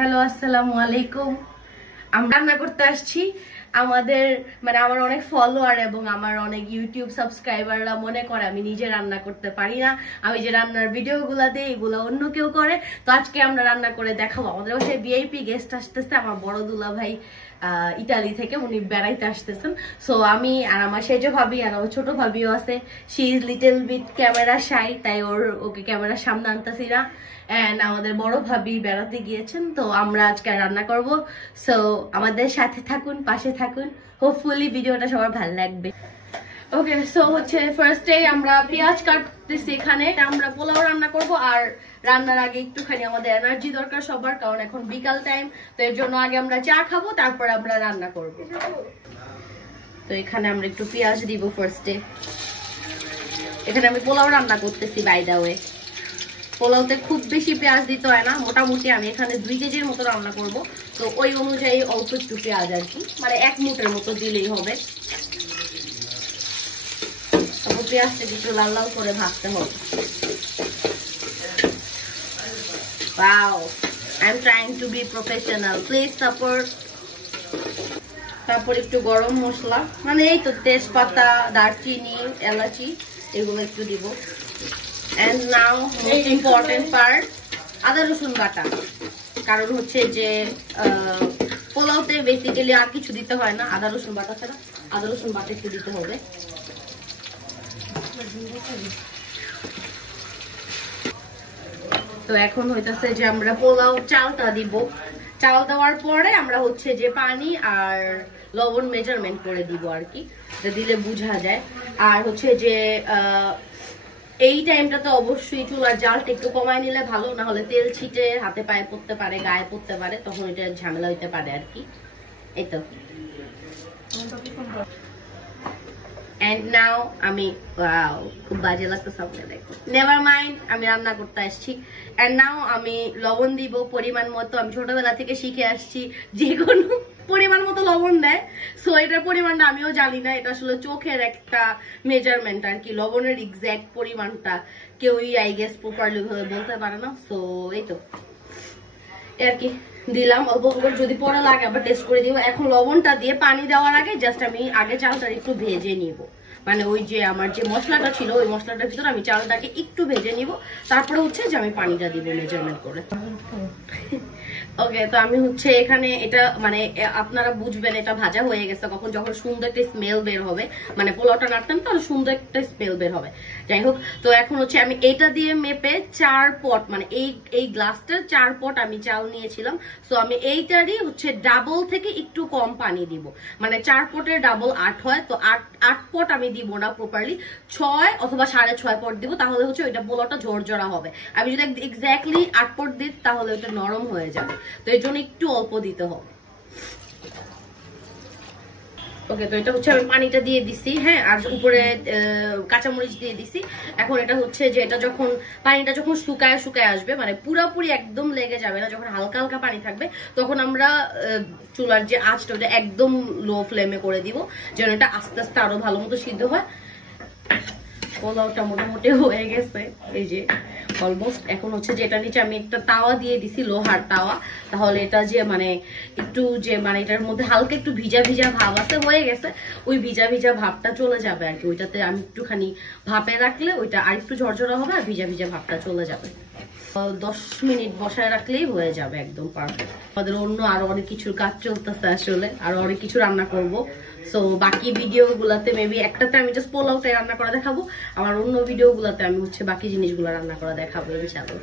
Hello, আসসালামু আলাইকুম। আমরা রান্না করতে আসছি। আমাদের মানে আমার অনেক ফলোয়ার এবং আমার অনেক ইউটিউব সাবস্ক্রাইবাররা মনে করে আমি নিজে রান্না করতে পারি না, আমি যে রান্নার ভিডিওগুলো দিই এগুলো অন্য কেউ করে। তো আজকে আমরা রান্না করে দেখাবো। আমাদের বাসায় ভিআইপি গেস্ট আসতেছে, আমার বড় দুলা ভাই ইতালি থেকে, উনি বেড়াইতে আসতেছেন। সো আমি আর আমার সেজ ভাবি আর আমার ছোট ভাবিও আছে। She is little bit camera shy, তাই ওকে ক্যামেরার সামনে আনতেছি না। এন্ড আমাদের বড় ভাবি বেড়াতে গিয়েছেন, তো আমরা আজকে রান্না করব। সো আমাদের সাথে থাকুন, পাশে থাকুন, হোপফুলি ভিডিওটা সবার ভালো লাগবে। ওকে, সো হচ্ছে ফার্স্টে আমরা পেঁয়াজ কাটতেছি। এখানে আমরা পোলাও রান্না করব, আর রান্নার আগে একটুখানি আমাদের এনার্জি দরকার সবার, কারণ এখন বিকাল টাইম। তো এর জন্য আগে আমরা চা খাবো, তারপর আমরা রান্না করব। তো এখানে আমরা একটু পেঁয়াজ দিব ফার্স্টে। এখানে আমি পোলাও রান্না করতেছি, বাই দা ওয়ে। পোলাওতে খুব বেশি পেঁয়াজ দিতে হয় না, মোটামুটি আমি এখানে 2 কেজির মতো রান্না করব। তো ওই অনুযায়ী অল্প একটু পেঁয়াজ আর কি, মানে 1 মুঠের মতো দিলেই হবে। তারপর পেঁয়াজটাকে একটু লাল লাল করে ভাজতে হবে। Wow, I'm trying to be professional. Please support. তারপর একটু গরম মশলা, মানে এই তো তেজপাতা, দারচিনি, এলাচি এগুলো একটু দিব। And now most important part, আদা রসুন বাটা। কারণ হচ্ছে যে পোলাওতে বেসিক্যালি আর কিছু দিতে হয় না আদা রসুন বাটা ছাড়া। আদা রসুন বাটা একটু দিতে হবে। তো এখন হইতাছে যে আমরা পোলাও চালটা দিব। চাল দেওয়ার পরে আমরা হচ্ছে যে পানি আর লবণ মেজারমেন্ট করে দিব আর কি, দিলে বোঝা যায়। আর হচ্ছে যে এই টাইমটাতে অবশ্যই চুলার জালটা একটু কমায় নিলে ভালো, না হলে তেল ছিটে হাতে পায়ে পড়তে পারে, গায়ে পড়তে পারে, তখন এটা ঝামেলা হইতে পারে আর কি। এই তো। And now আমি খুব বাজে লাগতেছে আপনাদের, দেখো, নেভার মাইন্ড, আমি রান্না করতে আসছি। And now আমি লবণ দিব পরিমাণ মতো। আমি ছোটবেলা থেকে শিখে আসছি যে কোনো পরিমাণ মতো লবণ দেয়। সো এটার পরিমাণটা আমিও জানি না, এটা আসলে চোখের একটা মেজারমেন্ট আর কি। লবণের এক্সাক্ট পরিমাণটা কেউই আই গেস প্রপারলি ভাবে বলতে পারে না। সো এই তো আর কি দিলাম অল্প করে, যদি পরে লাগে আবার টেস্ট করে দিব। এখন লবণটা দিয়ে পানি দেওয়ার আগে জাস্ট আমি আগে চালটা একটু ভেজে নিব, মানে ওই যে আমার যে মশলাটা ছিল ওই মশলাটার ভিতরে আমি চালটাকে একটু ভেজে নিব, তারপরে হচ্ছে যে আমি পানিটা দিব মেজারমেন্ট করে। ওকে, তো আমি হচ্ছে এখানে এটা মানে আপনারা বুঝবেন এটা ভাজা হয়ে গেছে কখন, যখন সুন্দর একটা স্মেল বের হবে, মানে পোলাওটা নাড়তেন তাহলে সুন্দর একটা স্মেল বের হবে। যাই হোক, তো এখন হচ্ছে আমি এটা দিয়ে মেপে 4 পট, মানে এই গ্লাসটার 4 পট আমি চাল নিয়েছিলাম। সো আমি এইটারই হচ্ছে ডাবল থেকে একটু কম পানি দিব, মানে 4 পটের ডাবল 8 হয়। তো 8 পট আমি দিব না, প্রপারলি 6 অথবা 6.5 পট দিব, তাহলে হচ্ছে ওইটা পোলাওটা ঝরঝরা হবে। আমি যদি এক্স্যাক্টলি 8 পট দিই তাহলে ওইটা নরম হয়ে যাবে, তো এর জন্য একটু অল্প দিতে হবে। ওকে, তো এটা হচ্ছে আমি পানিটা দিয়ে দিছি, হ্যাঁ, আর উপরে কাঁচামরিচ দিয়ে দিছি। এখন এটা হচ্ছে যে এটা যখন পানিটা যখন শুকায় শুকায় আসবে, মানে পুরোপুরি একদম লেগে যাবে না, যখন হালকা হালকা পানি থাকবে, তখন আমরা চুলার যে আঁচটা ওটা একদম লো ফ্লেমে করে দিব, যেন এটা আস্তে আস্তে আরো ভালো মতো সিদ্ধ হয়। পোলাওটা মোটামুটি হয়ে গেছে, এই যে অলমোস্ট। এখন হচ্ছে যে এটা নিচে আমি একটা তাওয়া দিয়ে দিছি, লোহার তাওয়া, তাহলে এটা যে মানে একটু যে মানে এটার মধ্যে হালকা একটু ভিজা ভিজা ভাব আছে, হয়ে গেছে, ওই ভিজা ভিজা ভাবটা চলে যাবে আর কি। ওইটাতে আমি একটুখানি ভাপে রাখলে ওইটা আর একটু ঝরঝরা হবে, আর ভিজা ভিজা ভাবটা চলে যাবে। 10 মিনিট বসায় রাখলেই হয়ে যাবে একদম পারফেক্ট। আমাদের অন্য আরো অনেক কিছুর কাজ চলতেছে, আসলে আরো অনেক কিছু রান্না করব। সো বাকি ভিডিও গুলাতে মেবি একটাতে আমি জাস্ট পোলাওটাই রান্না করা দেখাবো, আমার অন্য ভিডিও গুলাতে আমি হচ্ছে বাকি জিনিসগুলো রান্না করা দেখাবো ইনশাআল্লাহ।